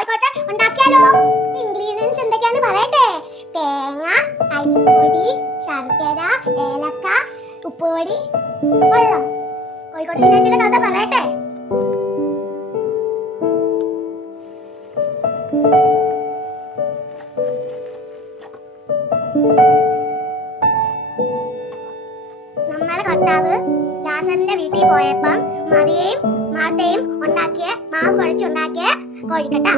കോഴിക്കോട്ടെ ഉണ്ടാക്കിയാലോ? ഇൻഗ്രീഡിയൻസ് എന്തൊക്കെയാന്ന് പറയട്ടെ. തേങ്ങ, അരിപ്പൊടി, ശർക്കര, ഏലക്ക, ഉപ്പുപൊടി, വെള്ളം. കോഴിക്കോട് ശനിയാഴ്ചയുടെ കഥ പറയട്ടെ. നമ്മുടെ കർത്താവ് ലാസറിന്റെ വീട്ടിൽ പോയപ്പം മറിയയും മാർത്തയും ഉണ്ടാക്കിയ മാവ് കുഴച്ചുണ്ടാക്കിയ കോഴിക്കട്ട.